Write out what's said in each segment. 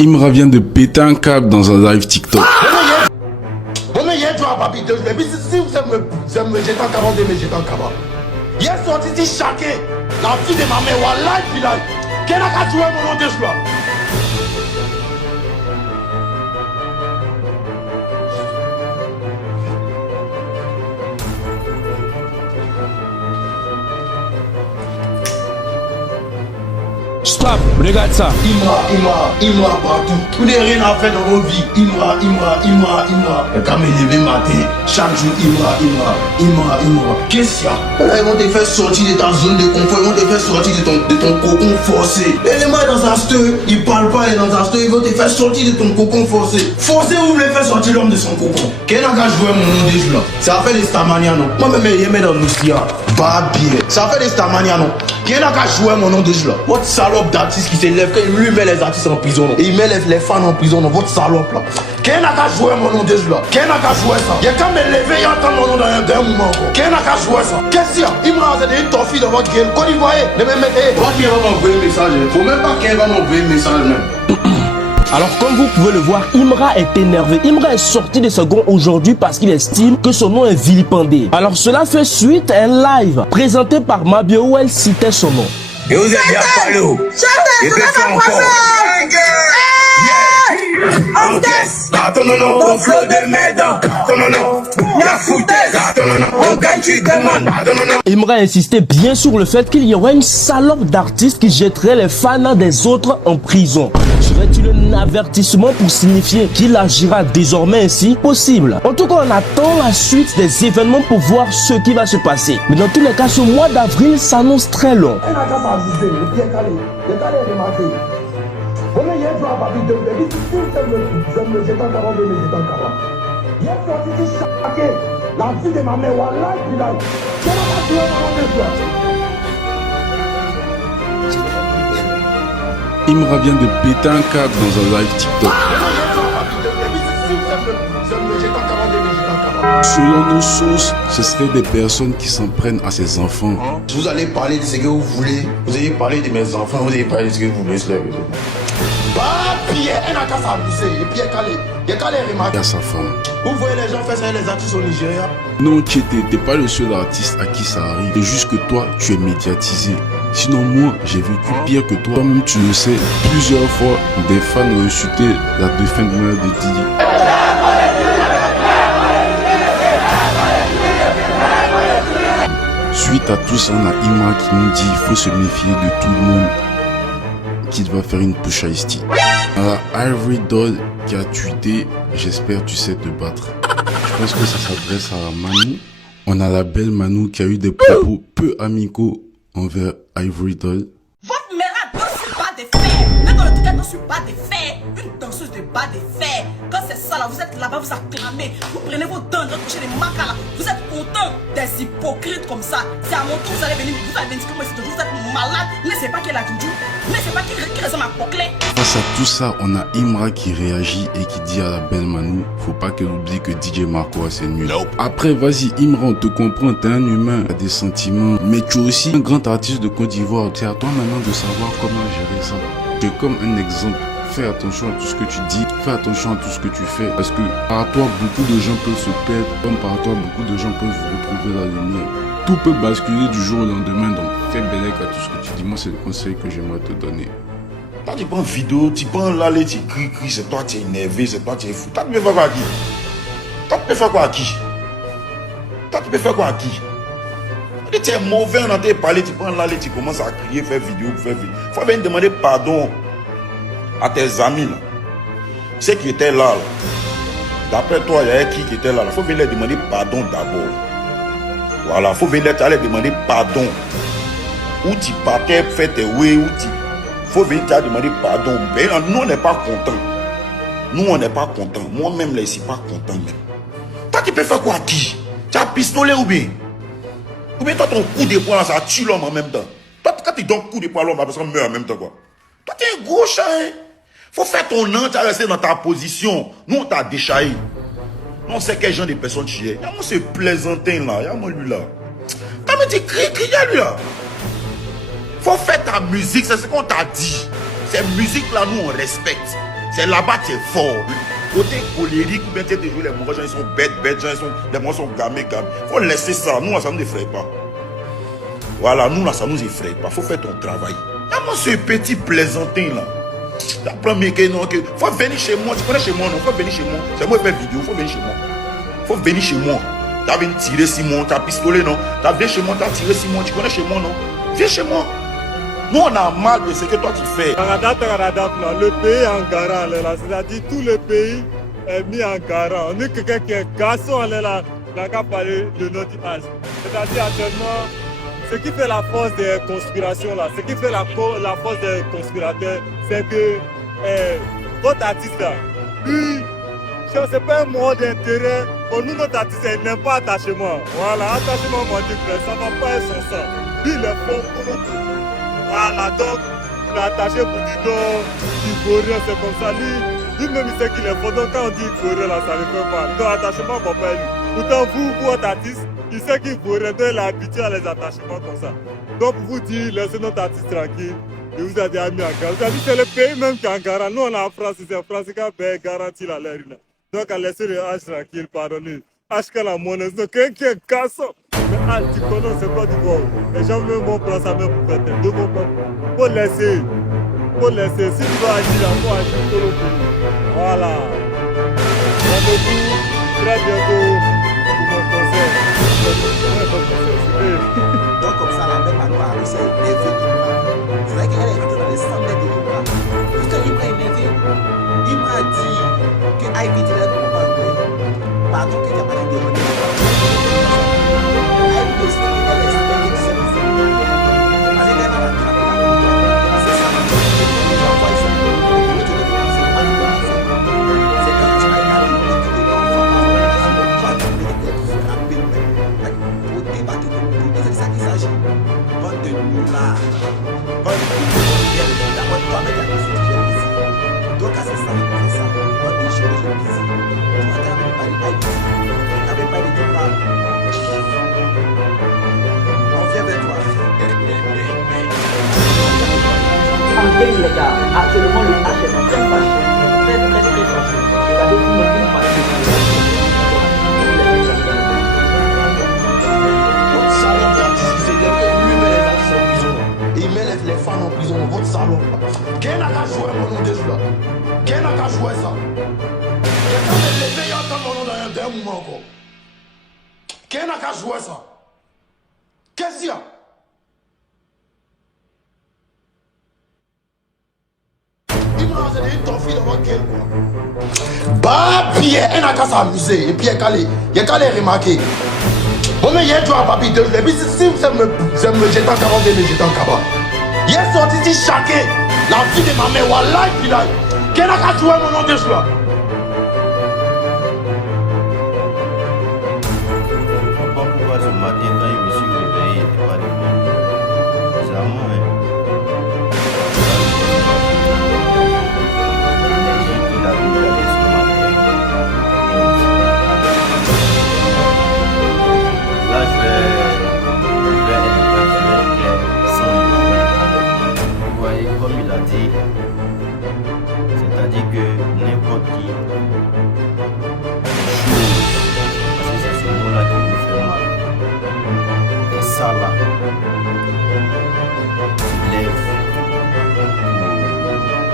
Imra vient de péter un câble dans un live TikTok. Si vous aimez me jeter en cabane, me jeter en cabane. Il est sorti ici chaqué. La fille de ma mère, Wallah, Bilal. Quel a joué mon nom de choix? Stop, regarde ça. Imra partout. Vous n'avez rien à faire dans vos vies. Imra. Quand me lever matin, chaque jour, Imra. Qu'est-ce qu'il y a? Là, ils vont te faire sortir de ta zone de confort, ils vont te faire sortir de ton cocon forcé. Et les mains dans un steu, ils parlent pas, et dans un steu, ils vont te faire sortir de ton cocon forcé. Forcé, vous voulez faire sortir l'homme de son cocon. Quel n'a qu'à jouer mon nom déjà là? Ça fait des Stamania, non? Moi-même, il met dans l'Oustia. Bah bien. Ça fait des Stamania, non? Quel n'a qu'à jouer mon nom déjà là? Votre salope d'artiste qui s'élève, quand il lui met les artistes en prison, non? Et il met les fans en prison, non? Votre salope là. Quel n'a qu'à jouer mon nom déjà là? Quel n'a qu'à jouer ça? Il y a qu'à me lever et entendre mon nom dans un moment encore. Quel n'a qu'à jouer ça? Qu'est-ce qu'il y a? Il m'a dit une toffie dans votre gueule. Quand il voyait, ne me mettez. Moi qui va m'envoyer un message. Faut même pas qu'elle va m'envoyer un message même. Alors comme vous pouvez le voir, Imra est énervé. Imra est sorti de ce gond aujourd'hui parce qu'il estime que son nom est vilipendé. Alors cela fait suite à un live présenté par Mabio où elle citait son nom. Et vous êtes bien parlé. Et bien fait encore. Attends, non, on flot de merde. Attends, non, la foutaise. Attends, non, on gagne, tu demandes. Imra insistait bien sur le fait qu'il y aurait une salope d'artistes qui jetterait les fans des autres en prison. Serait-il un avertissement pour signifier qu'il agira désormais ainsi possible? En tout cas, on attend la suite des événements pour voir ce qui va se passer. Mais dans tous les cas, ce mois d'avril s'annonce très long. La fille de ma mère, Wallah, Bilal. Imra vient de péter un câble dans un live TikTok. Selon nos sources, ce seraient des personnes qui s'en prennent à ses enfants. Vous allez parler de ce que vous voulez. Vous allez parler de mes enfants. Vous allez parler de ce que vous voulez. Bah, Pierre, elle n'a qu'à s'amuser. Et Pierre, il y a qu'à les remarquer. Et à sa femme. Vous voyez les gens faire ça, les artistes au Nigeria? Non, t'es pas le seul artiste à qui ça arrive. C'est juste que toi, tu es médiatisé. Sinon, moi, j'ai vécu pire que toi. Toi-même, tu le sais, plusieurs fois, des fans ont insulté la défunte mère de Didi. Suite à tout ça, on a Imra qui nous dit qu'il faut se méfier de tout le monde qui va faire une push à Isti. On a Ivory Doll qui a tweeté « J'espère tu sais te battre ». Je pense que ça s'adresse à Manu. On a la belle Manu qui a eu des propos peu amicaux envers Ivory Doll. Votre mère ne suit pas des faits. Même dans le truc, elle ne suit pas des faits. Une danseuse de bas des faits. Quand c'est ça là, vous êtes là-bas, vous acclamez. Vous prenez vos dents, vous touchez les macas là. Vous êtes contents des hypocrites comme ça. C'est à mon tour, vous allez venir dire que moi c'est vous êtes malade. Laissez pas qu'elle a Doudou. Laissez pas qu'il ressemble à Poclé. Face à tout ça, on a Imra qui réagit et qui dit à la belle Manu, faut pas qu'elle oublie que DJ Marco c'est nul. Après, vas-y Imra, on te comprend, t'es un humain, t'as des sentiments, mais tu es aussi un grand artiste de Côte d'Ivoire. C'est à toi maintenant de savoir comment gérer ça. C'est comme un exemple. Fais attention à tout ce que tu dis, fais attention à tout ce que tu fais, parce que par toi, beaucoup de gens peuvent se perdre, comme par toi, beaucoup de gens peuvent retrouver la lumière. Tout peut basculer du jour au lendemain, donc fais bellec à tout ce que tu dis. Moi, c'est le conseil que j'aimerais te donner. Toi, tu prends vidéo, tu prends l'aller, tu cries, c'est toi, tu es énervé, c'est toi, tu es fou. Toi, tu peux faire quoi à qui? Toi, tu peux faire quoi à qui? Toi, tu peux faire quoi à qui? Tu es mauvais, on entend parler, tu prends l'aller, tu commences à crier, faire vidéo, faire vidéo. Il faut venir demander pardon à tes amis, là. Ceux qui étaient là, d'après toi, il y avait qui était là. Il faut venir leur demander pardon d'abord. Voilà, il faut venir leur demander pardon. Où tu partais, faire tes oui, où tu... Il faut venir te demander pardon. Mais nous, on n'est pas contents. Nous, on n'est pas contents. Moi-même, là, je ne suis pas content même. Toi, tu peux faire quoi à qui? Tu as un pistolet ou bien? Ou bien toi, ton coup de poing, ça tue l'homme en même temps. Toi, quand tu donnes un coup de poing à l'homme, la personne meurt en même temps, quoi. Toi, tu es un gros chat, hein? Faut faire ton nom, tu as resté dans ta position. Nous, on t'a déchaillé. On sait quel genre de personne tu es. Y'a moi ce plaisantin là, y'a moi lui là. T'as me dit crie, y'a lui là. Faut faire ta musique, c'est ce qu'on t'a dit. Cette musique là, nous on respecte. C'est là-bas que tu es fort. Côté colérique, ou bien tu es toujours les gens, ils sont bêtes, les gens sont gamés. Faut laisser ça. Nous, ça ne nous effraie pas. Voilà, nous, là, ça ne nous effraie pas. Faut faire ton travail. Comment ce petit plaisantin là? La première que non, faut venir chez moi. Tu connais chez moi, non? Faut venir chez moi. C'est moi qui fais vidéo, faut venir chez moi. Faut venir chez moi. Tu as venu tirer Simon, tu as pistolet, non? Tu as venu chez moi, tu as tiré Simon. Tu connais chez moi, non? Viens chez moi. Nous, on a mal de ce que toi tu fais. Le pays est en garant, c'est-à-dire tout le pays est mis en garant. On est quelqu'un qui est garçon, on est là, n'a qu'à parler de notre âge. C'est-à-dire actuellement, ce qui fait la force des conspirations, là, ce qui fait la force des conspirateurs, c'est que votre artiste, là, lui, c'est pas un mot d'intérêt. Pour nous, notre artiste, il n'aime pas attachement. Voilà, attachement, mon Dieu, ça ne va pas être son sang. Lui, il est fort pour nous. Voilà, donc, il est attaché pour dire non, il faut rien, c'est comme ça. Lui-même, il sait qu'il est fort. Donc, quand on dit il faut rien, là, ça ne fait pas. Donc, attachement, on va lui. Pourtant, vous, votre artiste, il sait qu'il faut rien. Donc, il est habitué à les attachements comme ça. Donc, pour vous dire, laissez notre artiste tranquille. Il vous a dit, ami en garant. Vous avez dit, c'est le pays même qui est en garant. Nous, on est en France, c'est en France qui a garanti la l'air. Donc, à laisser le H tranquille, pardonnez. H que la monnaie, c'est quelqu'un qui est cassant. Mais ah, tu connais, c'est pas du bon. Les gens même vont prendre ça même pour faire tel. Donc, faut laisser. Faut laisser. Si tu dois agir, il faut agir pour le pays. Voilà. Rendez-vous très bientôt pour mon concert. Donc, comme ça, la même Manu a réussi à élever Ibra. C'est vrai qu'elle est rentrée dans les centaines de Ibra. Puisque Ibra est élevé, Ibra a dit que Ivy dirait qu'on va anglais. Partout que tu as parlé de René. Ivy aussi, elle est expérimentée de cette musique. Parce qu'elle est dans la trappe, c'est ça. Les gens voient ça. Mais tu ne peux pas faire mal de musique. C'est quand tu as regardé le petit de l'enfant, tu as trouvé des frappés. Pour débattre de nous, c'est de ça qu'il s'agit. Bande de moulards. Bande de moulards. D'abord, toi-même, tu as décidé de faire ici. Donc, c'est ça. Bande de chirurgiens ici. Toi, tu n'avais pas les Ivy. Tu n'avais pas les Ibra. On vient vers toi. Antenne les gars, actuellement le H est très fâché, très fâché. Regardez tout le monde passer. Votre salon d'artiste qui s'élève et lui-même les artistes en prison. Et il met les femmes en prison dans votre salon. Quel n'a qu'à jouer mon nom de jeu là? Quel n'a qu'à jouer ça? Quelqu'un de lever et entendre mon nom dans un moment encore. Quel n'a qu'à jouer ça? Qu'est-ce qu'il y a? Bah, Pierre, elle n'a qu'à s'amuser. Et puis, il y a qu'à les remarquer. Bon, mais il y a un joueur à papier de jeu. Et puis, si vous aimez me jeter en cabane, me jeter en cabane. Il est sorti ici chacun. La vie de ma mère, Wallah, puis là. Qu'elle n'a qu'à jouer mon nom de jeu là. Pourquoi ce matin, quand je me suis réveillé, il n'était pas de moi. Bizarrement, hein. Comme il a dit, c'est-à-dire que n'importe qui parce que c'est ce mot-là qui nous fait mal. Et ça là, tu lèves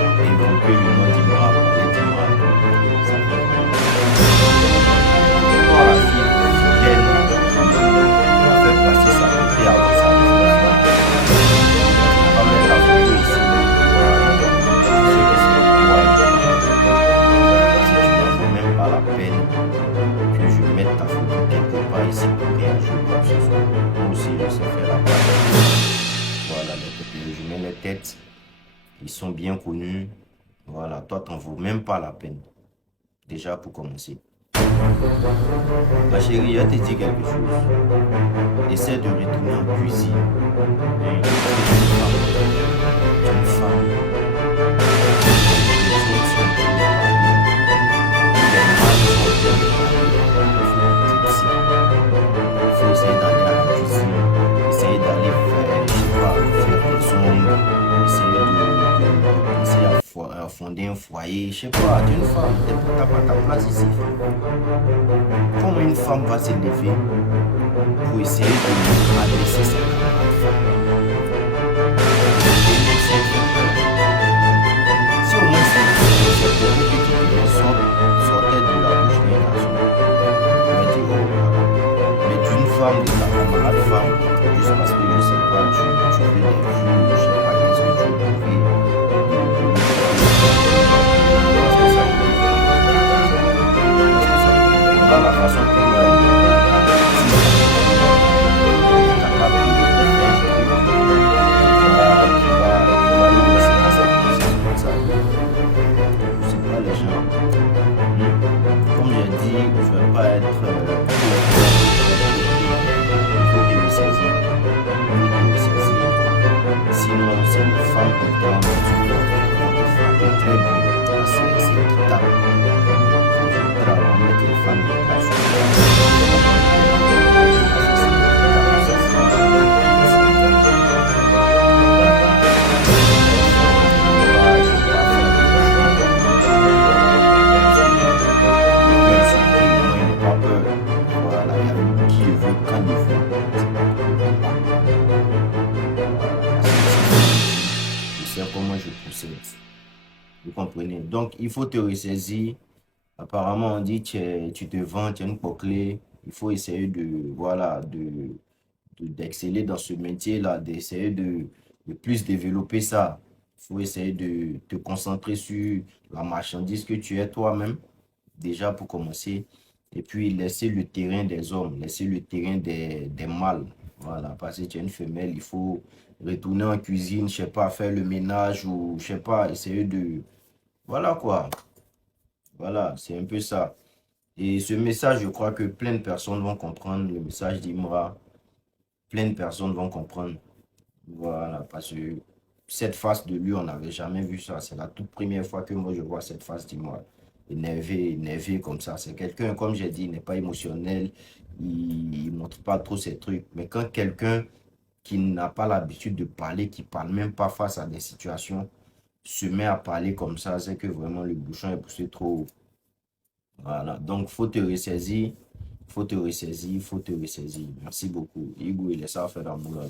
pour évoquer le nom d'Imra, parler d'Imra. Ça fait toi la fille fidèle qui a fait passer sa beauté avant sa révélation. On va mettre la photo ici. Ici pour réagir comme ce soit. Moi aussi, je sais faire la part. Voilà, je mets les têtes. Ils sont bien connus. Voilà, toi, t'en vaut même pas la peine. Déjà pour commencer. Ma chérie, je te dis quelque chose. Essaie de retourner en cuisine. Tu es une femme. Les choses sont bien préparées. Les mâles sont bien préparés. Il faut essayer d'aller à la cuisine, essayer d'aller faire, je sais pas, faire des ongles, essayer de penser à fonder un foyer, je sais pas, tu es une femme, t'as pas ta place ici. Comment une femme va s'élever pour essayer de adresser sa camarade femme? Si au moins c'est pour vous que tu sortait de la bouche d'un garçon, tu vas dire, oh là là. Mais d'une femme, de ta camarade femme, juste parce que je sais pas, tu fais des vues, je sais pas qu'est-ce que tu veux trouver. Voilà la façon que nous avons capable de faire un truc qui va nous laisser dans cette position comme ça. Je sais pas les gens. Comme j'ai dit, je ne vais pas être il faut que me saisir. Sinon, c'est une femme qui est en train de très bien. C'est équitable. On met les femmes de classe. Comment je procède. Vous comprenez? Donc, il faut te ressaisir. Apparemment, on dit que tu te vends, tu as une clé. Il faut essayer de, voilà, d'exceller dans ce métier-là, d'essayer de plus développer ça. Il faut essayer de te concentrer sur la marchandise que tu es toi-même, déjà pour commencer. Et puis, laisser le terrain des hommes, laisser le terrain des mâles. Voilà, parce que tu es une femelle, il faut retourner en cuisine, je sais pas, faire le ménage ou, je sais pas, essayer de... Voilà quoi. Voilà, c'est un peu ça. Et ce message, je crois que plein de personnes vont comprendre. Le message d'Imra, plein de personnes vont comprendre. Voilà, parce que cette face de lui, on n'avait jamais vu ça. C'est la toute première fois que moi, je vois cette face d'Imra. Énervé comme ça. C'est quelqu'un, comme j'ai dit, il n'est pas émotionnel. Il ne montre pas trop ses trucs. Mais quand quelqu'un qui n'a pas l'habitude de parler, qui ne parle même pas face à des situations, se met à parler comme ça, c'est que vraiment le bouchon est poussé trop haut. Voilà, donc faut te ressaisir, faut te ressaisir, faut te ressaisir. Merci beaucoup. Igou, il est ça à faire d'amour.